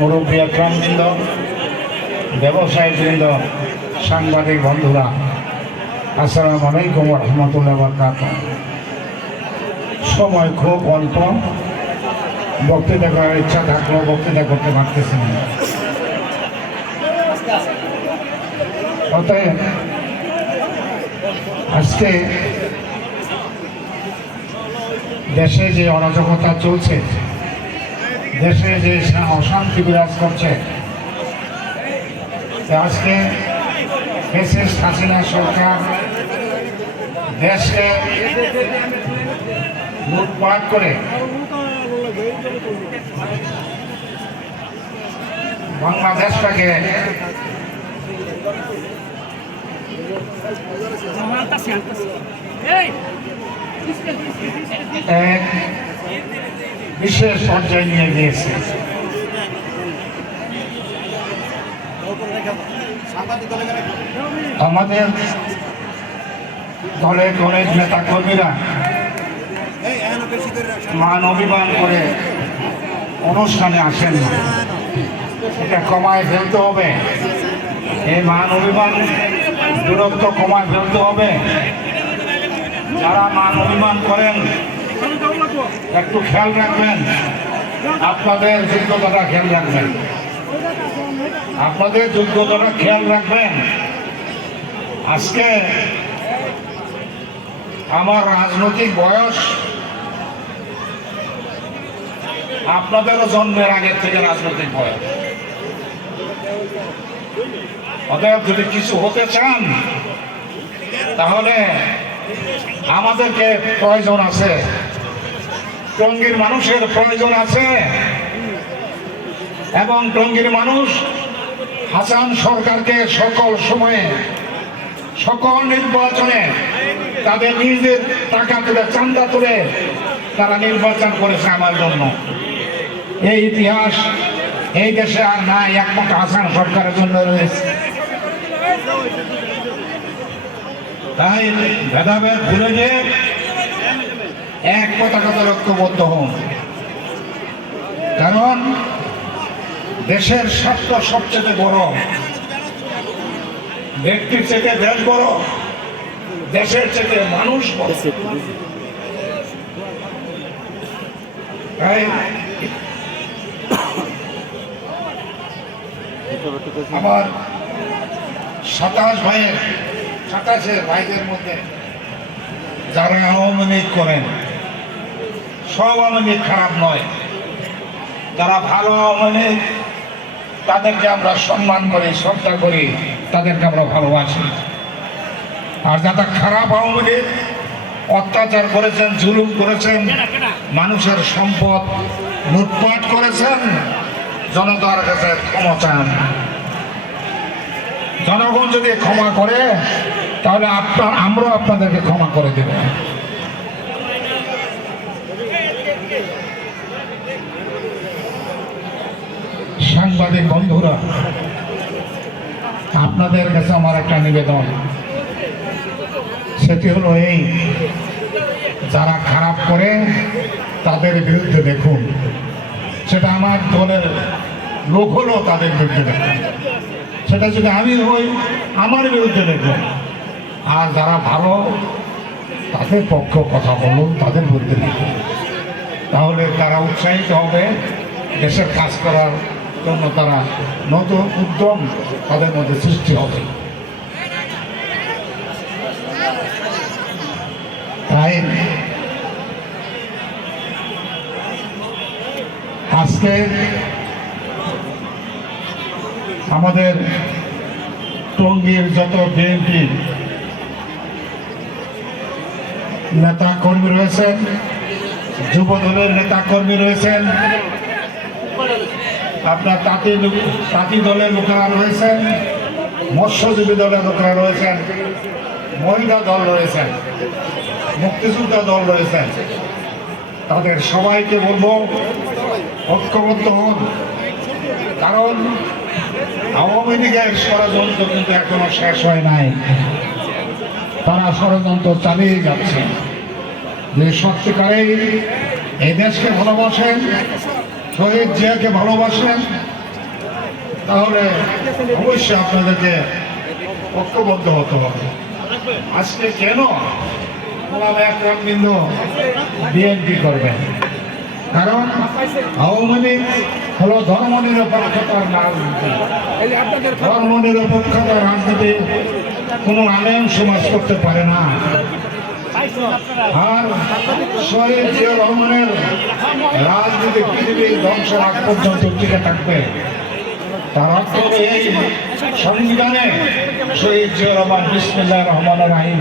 মুরব্বী একরামবৃন্দ ব্যবসায়ীবৃন্দ, সাংবাদিক বন্ধুরা, আসসালামু আলাইকুম রহমতুল্লাহ বরকাত সময় খুব অল্প, বক্তৃতা করার ইচ্ছা থাকলেও বক্তৃতা করতে পারতেছি না। অতএব, আজকে দেশে যে অরাজকতা চলছে দেশে যে অশান্তি বিরাজ করছে আজকে ফেসিস হাসিনা সরকার দেশকে লুটপাট করে বাংলাদেশটাকে! এক বিশেষ পর্যায়ে নিয়ে গিয়েছে। আমাদের দলের অনেক নেতা কর্মীরা মান অভিমান করে অনুষ্ঠানে আসেন। এটা কমায় ফেলতে হবে। এই মান অভিমান দূরত্ব কমায় ফেলতে হবে। যারা মান অভিমান করেন একটু খেয়াল রাখবেন। আপনাদের যোগ্যতাটা খেয়াল রাখবেন। আপনাদের যোগ্যতাটা খেয়াল রাখবেন। আজকে আমার রাজনৈতিক বয়স। আপনাদেরও জন্মের আগের থেকে রাজনৈতিক বয়স। অতএব যদি কিছু হতে চান, তাহলে আমাদেরকে প্রয়োজন আছে। টঙ্গীর মানুষের প্রয়োজন আছে। এবং টঙ্গীর মানুষ হাসান সরকারকে সকল সময়ে, সকল নির্বাচনে তাদের নিজের টাকা তুলে, চান্দা তুলে তারা নির্বাচন করেছে আমার জন্য। এই ইতিহাস এই দেশে আর নাই, একমাত্র হাসান সরকারের জন্য রয়েছে। তাই ভেদাভেদ ভুলে যে এক পতাকাতে ঐক্যবদ্ধ হন। কারণ দেশের স্বার্থ সবচেয়ে বড়। ব্যক্তির চেয়ে দেশ বড়, দেশের চেয়ে মানুষ তাই আমার সাতাশ ভাইয়ের, সাতাশের ভাইদের মধ্যে যারা আওয়ামী লীগ করেন সব আওয়ামী খারাপ নয়। যারা ভালো আওয়ামী তাদেরকে আমরা সম্মান করি, শ্রদ্ধা করি, তাদেরকে আমরা ভালোবাসি। আর যারা খারাপ আওয়ামী লীগ অত্যাচার করেছেন, জুলুম করেছেন, মানুষের সম্পদ লুটপাট করেছেন, জনতার কাছে ক্ষমা চান। জনগণ যদি ক্ষমা করে, তাহলে আপনার আমরাও আপনাদেরকে ক্ষমা করে দেব। সাংবাদিক বন্ধুরা, আপনাদের কাছে আমার একটা নিবেদন। সেটি হলো এই, যারা খারাপ করে, তাদের বিরুদ্ধে দেখুন। সেটা আমার দলের লোক হলেও তাদের বিরুদ্ধে দেখুন। সেটা যদি আমি হই, আমার বিরুদ্ধে দেখুন। আর যারা ভালো, তাদের পক্ষ কথা বলুন, তাদের বিরুদ্ধে দেখুন। তাহলে তারা উৎসাহিত হবে, দেশের কাজ করার জন্য তারা নতুন উদ্যম তাদের মধ্যে সৃষ্টি হবে। আজকে আমাদের টঙ্গীর যত বিএনপি নেতা কর্মী রয়েছেন যুব দলের নেতা কর্মী রয়েছেন আপনার তাঁতি তাঁতি দলের লোকেরা রয়েছেন মৎস্যজীবী দলের লোকেরা রয়েছেন, মহিলা দল রয়েছেন, মুক্তিযোদ্ধা দল রয়েছেন। তাদের সবাইকে বলব, ঐক্যবদ্ধ হন। কারণ আওয়ামী লীগের ষড়যন্ত্র কিন্তু এখনও শেষ হয় নাই। তারা ষড়যন্ত্র চালিয়ে যাচ্ছে। যে সত্যিকারেই এই দেশকে ভালোবাসেন শহীদ জিয়াকে ভালোবাসেন তাহলে অবশ্যই আপনাদেরকে ঐক্যবদ্ধ হতে হবে। আজকে কেন ওনারা একরাম বিন্দু বিএনপি করবেন? কারণ আওয়ামী লীগ হলো ধর্ম নিরপেক্ষতার রাজনীতি। ধর্ম নিরপেক্ষতার রাজনীতি কোনো আলেম সমাজ করতে পারে না। আর শহীদ জিয়া রহমানের রাজনীতি পৃথিবীর ধ্বংসের আগ পর্যন্ত টিকে থাকবে। তার অর্থ সংবিধানে শহীদ জিয়া রহমান রহমানের আইন